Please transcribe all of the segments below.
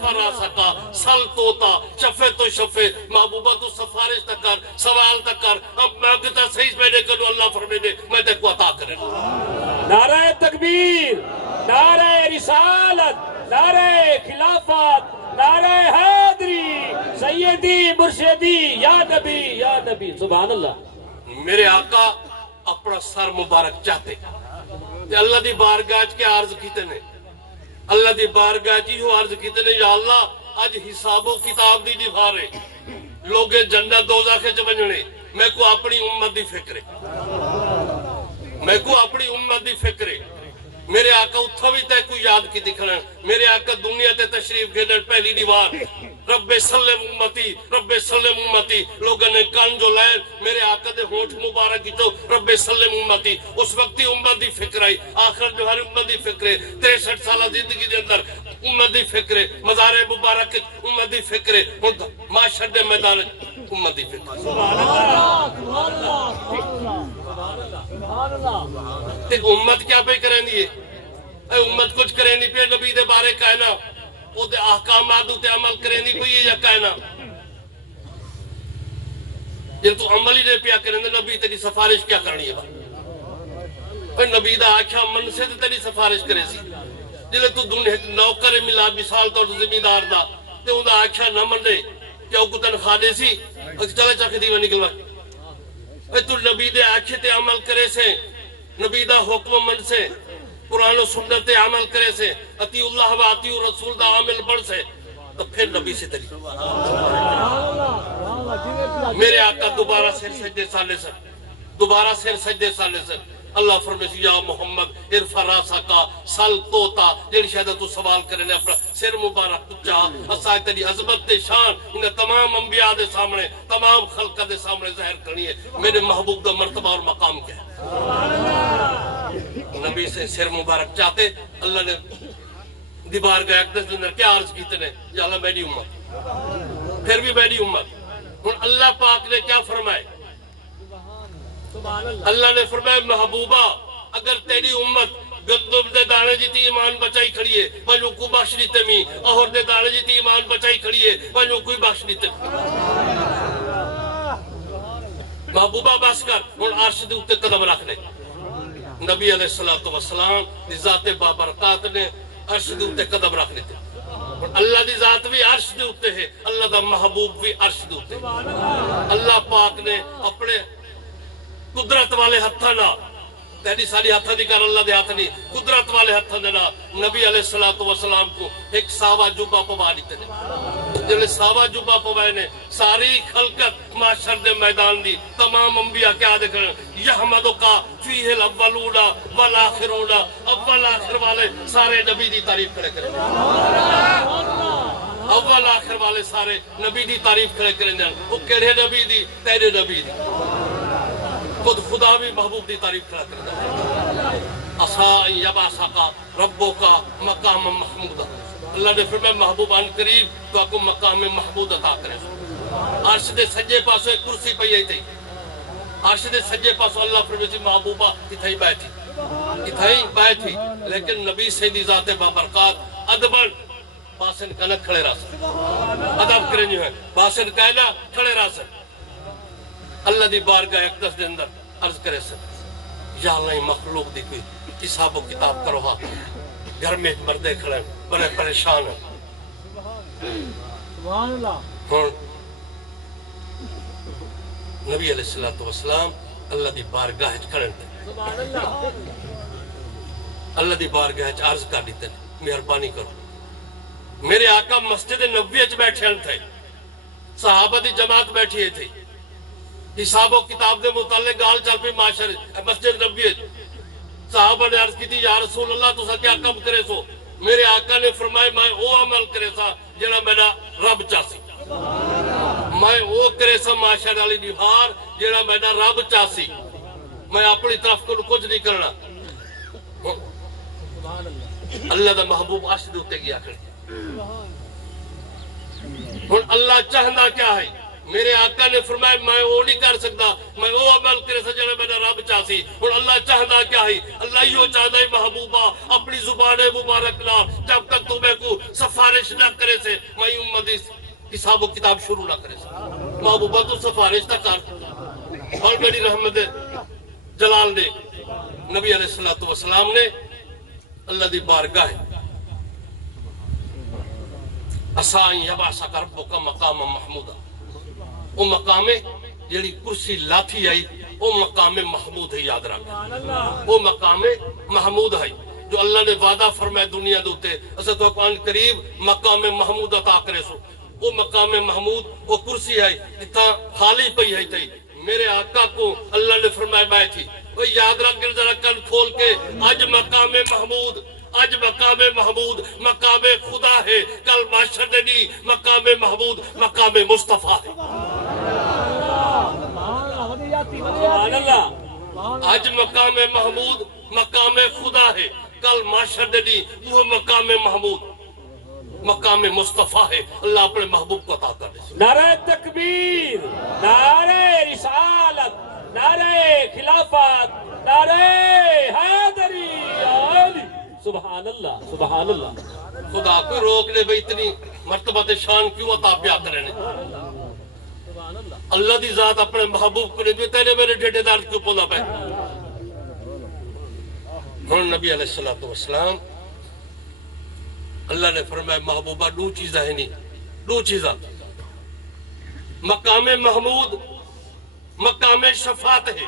ارفع راسکا سل توتا شفے تو شفے محبوبہ تو سفارش تک کر سوال تک کر اب مانگتا صحیح میں نے کروں اللہ فرمینے میں تے کو عطا کرے نعرہ تکبیر نعرہ رسالت نعرہ خلافت نعرہ حیدری سیدی مرشدی یا نبی سبحان اللہ میرے آقا اپنا سر مبارک چاہتے کہ اللہ دی بارگاہ کے عرض کیتے نے اللہ دی بارگاہ جی ہو عرض کیتے نے یا اللہ آج حساب و کتاب دی نبھارے لوگے جنت دوزخ کے بننے میں کو اپنی امت دی فکرے میں کو اپنی امت دی فکرے میرے آقا اتھا بھی تے کوئی یاد کی دکھنا میرے آقا دنیا تے تشریف گھنر پہلی دیوار رب سلم امتی رب سلم امتی لوگوں نے کان جو لائے میرے آقا دے ہونٹ مبارک کی تو رب سلم امتی اس وقتی امت دی فکر آئی آخر جو ہر امت دی فکرے 63 سالہ زندگی دے اندر امت دی فکرے مزار مبارک امت دی فکرے معاشر دے میدان امت دی فکرے تے امت کیا پہ کریں دیئے امت کچھ کریں دی پہ نبی دے بارے کہنا وہ دے احکامات تے عمل کریں دی کوئی یا کہنا جن تو عمل ہی دے پیا کریں دے نبی تیری سفارش کیا کرنی ہے بھائی نبی دا آکھا من سے تیری سفارش کرے سی جلے تو دنیا نوکر ملا مثال طور زمیندار دا تے ان دا آکھا نہ من دے کیا وہ کتن خادے سی چلے چاکے دیوہ نکلوا تو نبی دے آکھے تے عمل کرے سے نبی دا حکم من سے قرآن و سنت تے عمل کرے سے اتی اللہ و اتی رسول دا عامل بڑھ سے تو پھر نبی سے تری میرے آقا دوبارہ سر سجدے سالے سر دوبارہ سر سجدے سالے سر اللہ فرمیسی یا محمد ارفع راسکا سل توتا جن شہدہ تو سوال کرنے اپنا سر مبارک کچھا اسائی تیری عظمت دے شان انہیں تمام انبیاء دے سامنے تمام خلقہ دے سامنے ظاہر کرنی ہے میرے محبوب دا مرتبہ اور مقام کیا ہے نبی سے سر مبارک چاہتے اللہ نے دیوار گیا اقدس دنر کیا عرض کیتے نے یا اللہ میری امت پھر بھی میری امت اللہ پاک نے کیا فرمائے اللہ نے فرمایا محبوبہ اگر تیری امت گندم دے دانے جیتی ایمان بچائی کھڑی ہے وجہ کوئی بخش نہیں تمی اور دے دانے جیتی ایمان بچائی کھڑی ہے وجہ کوئی بخش نہیں تمی محبوبہ بس کر اور عرش دے اتے قدم رکھ دے نبی علیہ السلام دی ذات بابرکات نے عرش دے اتے قدم رکھ دیتے اللہ دی ذات بھی عرش دے اتے ہے اللہ دا محبوب بھی عرش دے اتے اللہ پاک نے اپنے قدرت والے ہتھا نہ تیری ساری ہتھا دی کر اللہ دے ہاتھ نہیں قدرت والے ہتھا دینا نبی علیہ السلام کو ایک ساوا جبہ پوا دیتے ہیں جنہیں ساوا جبہ پوائے نے ساری خلقت معاشر دے میدان دی تمام انبیاء کیا دیکھنے یحمدو کا فیہ الاولونا والآخرونا اول آخر والے سارے نبی دی تعریف کرے کریں اول آخر والے سارے نبی دی تعریف کرے کریں وہ کہڑے نبی دی تیرے نبی دی خود خدا بھی محبوب دی تعریف کرا کرتا اسائی یباسا کا ربو کا مقام محمود اللہ نے فرمایا محبوبان قریب تو آپ کو مقام محمود عطا کرے عرش دے سجے پاسو ایک کرسی پہ یہی تھی عرش دے سجے پاسو اللہ فرمایا محبوبہ اتھائی بیٹھی لیکن نبی سیدی ذات بابرکات ادبن باسن کنا کھڑے رہا سن ادب کریں جو ہے باسن کہنا کھڑے رہا سن اللہ دی بارگاہ اقدس دے اندر عرض کرے سن یا اللہ مخلوق دی کوئی حساب و کتاب کرو ہاں گھر میں مردے کھڑے بڑے پریشان ہیں سبحان اللہ نبی علیہ السلام اللہ دی بارگاہ کھڑے تھے اللہ دی بارگاہ عرض کر دیتے مہربانی کرو میرے آقا مسجد نبوی بیٹھے تھے صحابہ دی جماعت بیٹھی تھی حساب و کتاب دے متعلق گال چل پہ معاشر مسجد نبی صحابہ نے عرض کی تھی یا رسول اللہ تو سا کیا کم کرے سو میرے آقا نے فرمائے میں او عمل کرے سا جنہا میرا رب چاسی میں او کرے سا معاشر علی نبھار جنہا میرا رب چاسی میں اپنی طرف کو کچھ نہیں کرنا اللہ دا محبوب عرش دے اتے گیا کرے اللہ چاہنا کیا ہے میرے آقا نے فرمایا میں وہ نہیں کر سکتا میں وہ عمل کرے سا جنہا میرا رب چاہسی اور اللہ چاہنا کیا ہے اللہ یہ چاہنا ہے محبوبہ اپنی زبان مبارک نہ جب تک تمہیں کو صفائی سفارش نہ کرے سے میں امت حساب و کتاب شروع نہ کرے سے محبوبہ تو سفارش نہ کر اور میری رحمت جلال نے نبی علیہ السلام نے اللہ دی بارگاہ اسائیں یبعثک ربک مقام محمودا وہ مقام جیڑی کرسی لاتی آئی وہ مقام محمود ہے یاد رکھ وہ مقام محمود ہے جو اللہ نے وعدہ فرمائے دنیا دوتے اسے تو قرآن قریب مقام محمود عطا کرے سو وہ مقام محمود وہ کرسی ہے اتنا خالی پئی ہے تھی میرے آقا کو اللہ نے فرمائے بائے تھی وہ یاد رکھ کر ذرا کل کھول کے آج مقام محمود مقام خدا ہے کل معاشر نہیں مقام محمود مقام مصطفیٰ ہے آج مقام محمود مقام خدا ہے کل معاشر نہیں وہ مقام محمود مقام مصطفیٰ ہے اللہ اپنے محبوب کو عطا کر دے نعرہ تکبیر نعرہ رسالت نعرہ خلافت نعرہ حیدری علی سبحان اللہ سبحان اللہ خدا کوئی روک لے بھئی اتنی مرتبہ شان کیوں عطا پیا کرنے اللہ دی ذات اپنے محبوب کو نہیں تیرے میرے ڈیٹے دار کیوں پولا پہ نبی علیہ السلام اللہ نے فرمایا محبوبہ دو چیزیں ہیں نہیں دو چیزیں مقام محمود مقام شفاعت ہے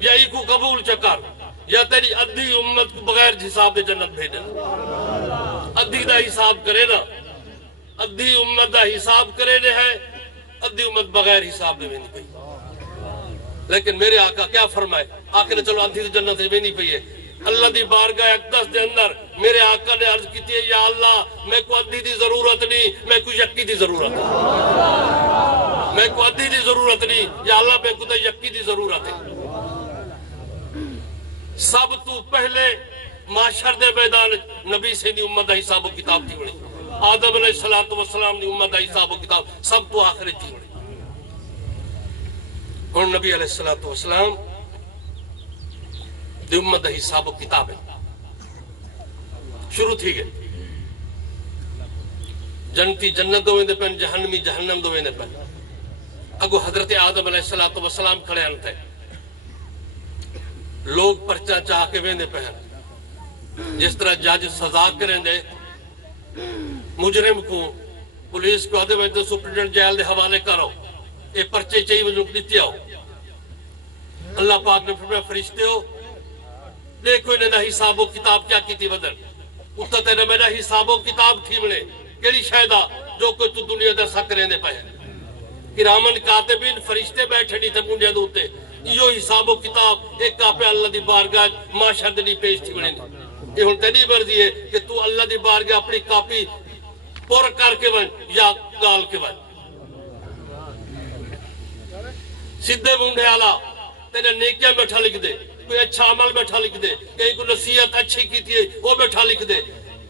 یا ای کو قبول چکر یا تیری ادھی امت کو بغیر حساب جنت بھیجنا ادھی دا حساب کرے نا ادھی امت دا حساب کرے نے ہے ادھی امت بغیر حساب میں نہیں پئی لیکن میرے آقا کیا فرمائے آقا نے چلو ادھی جنت میں نہیں پئی ہے اللہ دی بارگاہ اقدس دے اندر میرے آقا نے عرض کی تھی یا اللہ میں کو ادھی دی ضرورت نہیں میں کو یکی دی ضرورت ہے میں کو ادھی دی ضرورت نہیں یا اللہ میں کو یکی دی ضرورت ہے سب تو پہلے معاشر دے میدان نبی سے نہیں امت دا حساب و کتاب تھی بڑی آدم علیہ السلام نے امت دا حساب و کتاب سب تو آخری تھی بڑی اور نبی علیہ السلام دی امت دا حساب و کتاب ہے شروع تھی گئے جنتی جنت دوئیں دے پہن جہنمی جہنم دوئیں دے پہن اگو حضرت آدم علیہ السلام کھڑے انتے لوگ پرچہ چاہ کے ویندے پہن جس طرح جج سزا کریں دے مجرم کو پولیس کو آدھے ویندے سپریڈنٹ جیل دے حوالے کرو اے پرچے چاہیے وجہ دیتی آؤ اللہ پاک نے فرمایا فرشتے ہو دیکھو انہیں دا حساب و کتاب کیا کی تھی بدل اتنا تیرے میرا حساب و کتاب تھی ملے کیلی شاہدہ جو کوئی تو دنیا دا سک رہنے پہن کرامن کاتبین فرشتے بیٹھے نہیں تھے منڈیا دوتے یہ حساب و کتاب ایک کافی اللہ دی بارگاہ معاشر دنی پیش تھی بڑھنے یہ ہونتے نہیں مرضی ہے کہ تو اللہ دی بارگاہ اپنی کاپی پور کر کے بن یا گال کے بن سدھے منڈے آلہ تیرے نیکیاں بیٹھا لکھ دے کوئی اچھا عمل بیٹھا لکھ دے کہیں کوئی نصیحت اچھی کی تھی وہ بیٹھا لکھ دے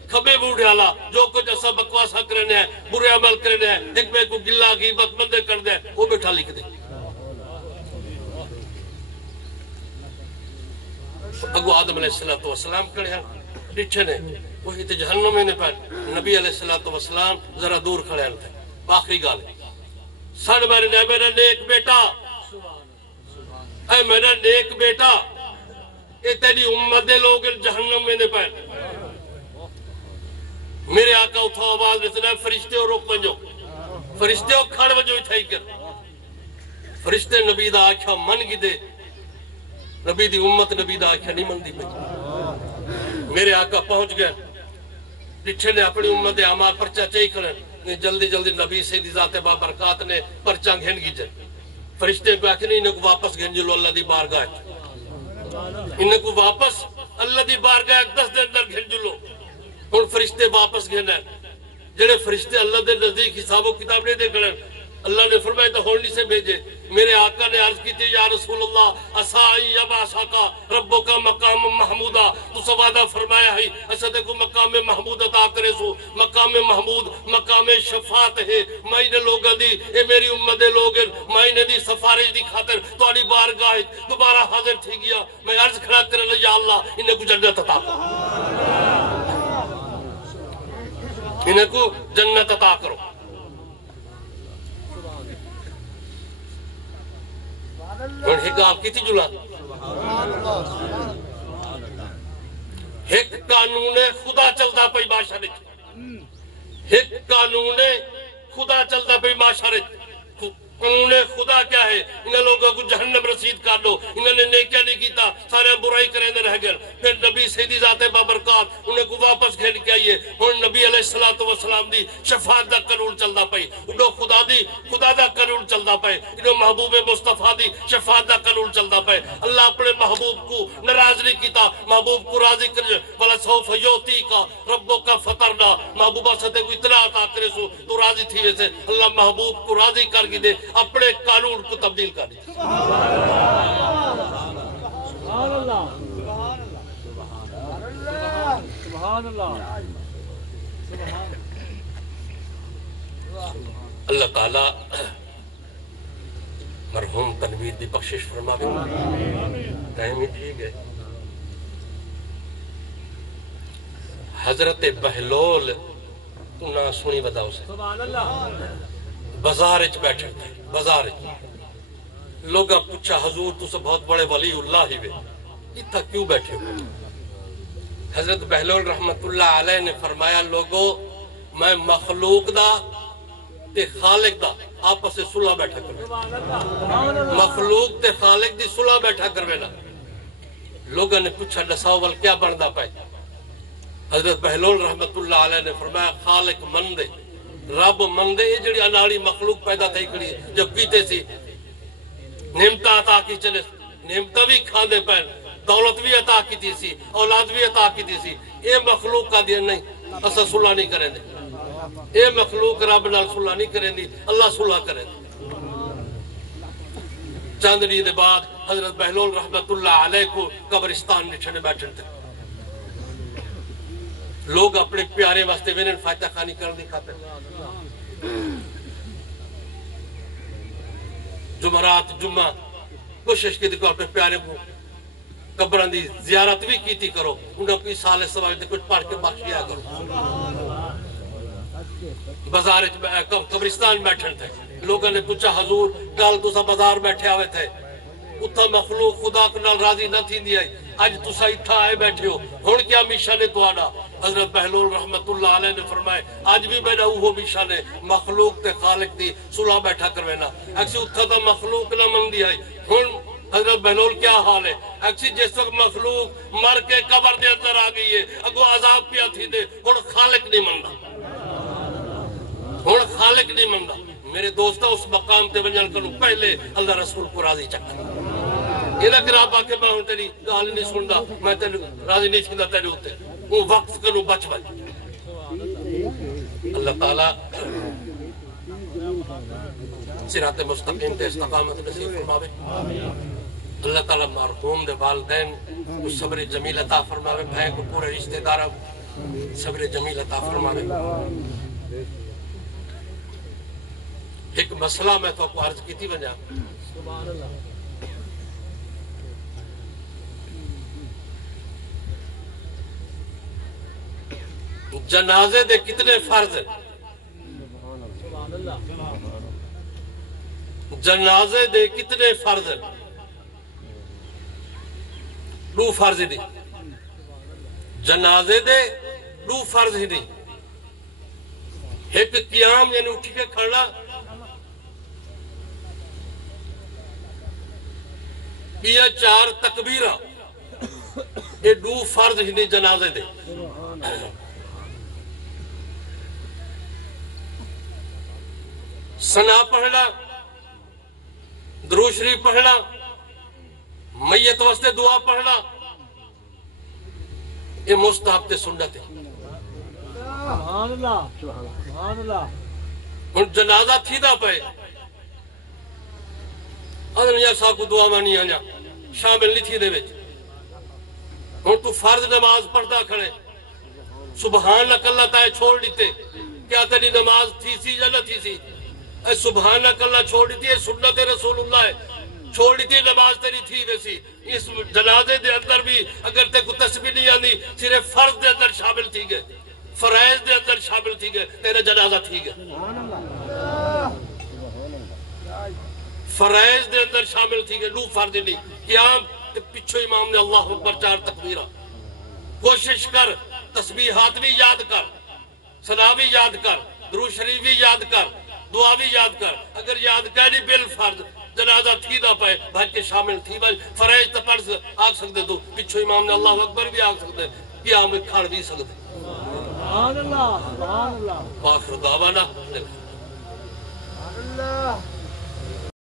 کھبے بوڑھے آلہ جو کچھ ایسا بکواسا کرنے ہیں برے عمل کرنے ہیں ایک میں کو گلہ غیبت بندے کر دے وہ بیٹھا لکھ دے اگو آدم علیہ السلام کھڑے ہیں ڈٹھے نے وہی تے جہنم میں نے پہن نبی علیہ السلام ذرا دور کھڑے ہیں آخری گال سن مارے نے میرا نیک بیٹا اے میرا نیک بیٹا اے تیری امت دے لوگ جہنم میں نے پہن میرے آقا اتھا آواز دیتے فرشتے ہو روک بنجو فرشتے ہو کھڑ بنجو اتھائی کر فرشتے نبی دا آکھا من گی دے نبی دی امت نبی دا آکھا نہیں من دی پہنچ میرے آقا پہنچ گئے لٹھے نے اپنی امت دے آمار پرچہ چاہی کریں جلدی جلدی نبی سے دی ذات بابرکات نے پرچہ گھن گی جائے فرشتے کو آکھے نہیں انہیں کو واپس گھن جلو اللہ دی بارگاہ انہیں کو واپس اللہ دی بارگاہ ایک 10 دن در گھن جلو ان فرشتے واپس گھن ہیں جڑے فرشتے اللہ دے نزدیک حساب و کتاب نہیں دے کریں اللہ نے فرمایا تو ہونی سے بھیجے میرے آقا نے عرض کی تھی یا رسول اللہ اسائی یبعثکا ربک مقام محمودا تو سوادہ فرمایا ہے اسد کو مقام محمود عطا کرے سو مقام محمود مقام شفاعت ہے میں نے لوگاں دی اے میری امت دے لوگ میں نے دی سفارش دی خاطر تہاڈی بارگاہ دوبارہ حاضر تھی گیا میں عرض کھڑا کرے یا اللہ انہیں کو جنت عطا کر انہیں کو جنت عطا کرو. اور ایک آپ کی تھی جلا ایک قانون خدا چلتا پئی معاشرے ایک قانون خدا چلتا پئی معاشرے. قانون خدا کیا ہے؟ انہیں لوگوں کو جہنم رسید کر لو. انہوں نے نیکیاں نہیں کیتا, سارے برائی کریں دے رہ گئے. پھر نبی سیدی ذات بابرکات انہیں کو واپس گھیڑ کے آئیے. اور نبی علیہ السلام دی شفاعت دا قانون چلتا پئی. انہوں خدا دا قانون چلتا پئے. انہوں محبوب مصطفیٰ دی شفاعت دا قانون چلتا پئے. اللہ اپنے محبوب کو ناراض نہیں کیتا, محبوب کو راضی کرے. وَلَسَوْفَ يُعْطِيكَ رَبُّكَ فَتَرْضَىٰ. محبوبہ صدق کو اتنا عطا کرے سو تو راضی تھی ویسے. اللہ محبوب کو راضی کر کے دے, اپنے قانون کو تبدیل کر دی. اللہ تعالیٰ مرحوم تنویر دی بخشش فرماوے. ٹائم ہی ٹھیک ہے. حضرت بہلول انہاں سنی بداؤ سے بازار اچ بیٹھے تھے. بازار لوگا پوچھا حضور تو سے بہت بڑے ولی اللہ ہی وے, اتھا کیوں بیٹھے ہو؟ حضرت بہلول رحمت اللہ علیہ نے فرمایا, لوگو میں مخلوق دا تے خالق دا آپس سے صلح بیٹھا کروے. مخلوق تے خالق دی صلح بیٹھا کروے نا. لوگا نے پوچھا نساؤ وال کیا بندہ پائے؟ حضرت بہلول رحمت اللہ علیہ نے فرمایا, خالق مندے رب مندے یہ جڑی اناڑی مخلوق پیدا تھی کری جب پیتے سی نعمتہ عطا کی چلے, نعمتہ بھی کھاندے پہن, دولت بھی عطا کی تھی سی, اولاد بھی عطا کی تھی سی. اے مخلوق کا دین نہیں, اسا صلح نہیں کریں دے. اے مخلوق رب نال صلح نہیں کریں دی, اللہ صلح کریں دی. چند دی دے بعد حضرت بہلول رحمت اللہ علیہ کو قبرستان میں چھنے بیٹھے تھے. لوگ اپنے پیارے واسطے وینن فاتحہ خانی کر دی کھاتے. جمعرات جمعہ کوشش کی دیکھو اپنے پیارے کو قبران دی زیارت بھی کیتی کرو, انہوں کوئی سال سوال دے کچھ پڑھ کے بخشیا کرو. بازار قبرستان بیٹھن تھے. لوگوں نے پوچھا حضور کل تسا بازار بیٹھے آوے تھے, اتھا مخلوق خدا کو نال راضی نہ تھی دیا, آج تسا اتھا آئے بیٹھے ہو, ہون کیا مشن ہے تو آنا؟ حضرت بہلول رحمت اللہ علیہ نے فرمائے, آج بھی میرا وہ مشن ہے, مخلوق تے خالق دی صلح بیٹھا کروینا. ایسی اتھا تا مخلوق نہ من دیا ہے. ہون حضرت بہلول کیا حال ہے؟ ایسی جس وقت مخلوق مر کے قبر دے اندر آ گئی ہے, اگو عذاب پیا تھی دے, ہون خالق نہیں مندہ, ہون خالق نہیں مندہ. میرے دوستہ اس مقام تے بنجان کروں پہلے اللہ رسول کو راضی چکر. یہ نہ کراب آکے میں ہوں تیری گال نہیں سندا, میں تیری راضی نہیں سندا تیری ہوتے, وہ وقت کروں بچ بچ. اللہ تعالیٰ صراط مستقیم تے استقامت نصیب فرماوے. اللہ تعالیٰ مرحوم دے والدین کو صبر جمیل عطا فرماوے. بھائی کو پورے رشتہ داروں صبر جمیل عطا فرماوے. ایک مسئلہ میں تو کو عرض کی تھی وجہ, جنازے دے کتنے فرض ہیں؟ جنازے دے کتنے فرض ہیں؟ 2 فرض ہی نہیں. جنازے دے 2 فرض ہی نہیں. ایک قیام یعنی اٹھ کے کھڑنا, یا 4 تکبیرہ, یہ 2 فرض ہی نہیں جنازے دے. ثنا پڑھنا, درود شریف پڑھنا, میت واسطے دعا پڑھنا, یہ مستحب تے سنت ہے. سبحان اللہ, سبحان اللہ. ہن جنازہ تھی دا پئے, اگر یا صاحب کو دعا مانی آجا شامل نہیں تھی دے وچ. ہن تو فرض نماز پڑھتا کھڑے, سبحان اللہ تائے چھوڑ دیتے, کیا تیری نماز تھی سی یا نہ تھی سی؟ اے سبحان اللہ چھوڑ دیتی ہے, سنت رسول اللہ ہے, چھوڑ دیتی ہے, نماز تیری تھی ویسی. اس جنازے دے اندر بھی اگر تے کو تسبیح نہیں آنی, صرف فرض دے اندر شامل تھی گئے. فرائض دے اندر شامل تھی گئے تیرے جنازہ تھی گئے فرائض دے اندر شامل تھی گئے نو فرد نہیں قیام تے پچھو امام نے اللہ اکبر 4 تکبیرہ کوشش کر تسبیحات بھی یاد کر ثنا بھی یاد کر درود شریف بھی یاد کر دعا بھی یاد کر اگر یاد کری بالفرض جنازہ تھی نہ پائے بھائی کے شامل تھی بھائی فرائض تو پڑھ آگ سکتے تو پچھو امام نے اللہ اکبر بھی آگ سکتے قیام میں کھڑ بھی سکتے سبحان اللہ باخر دعوانا سبحان اللہ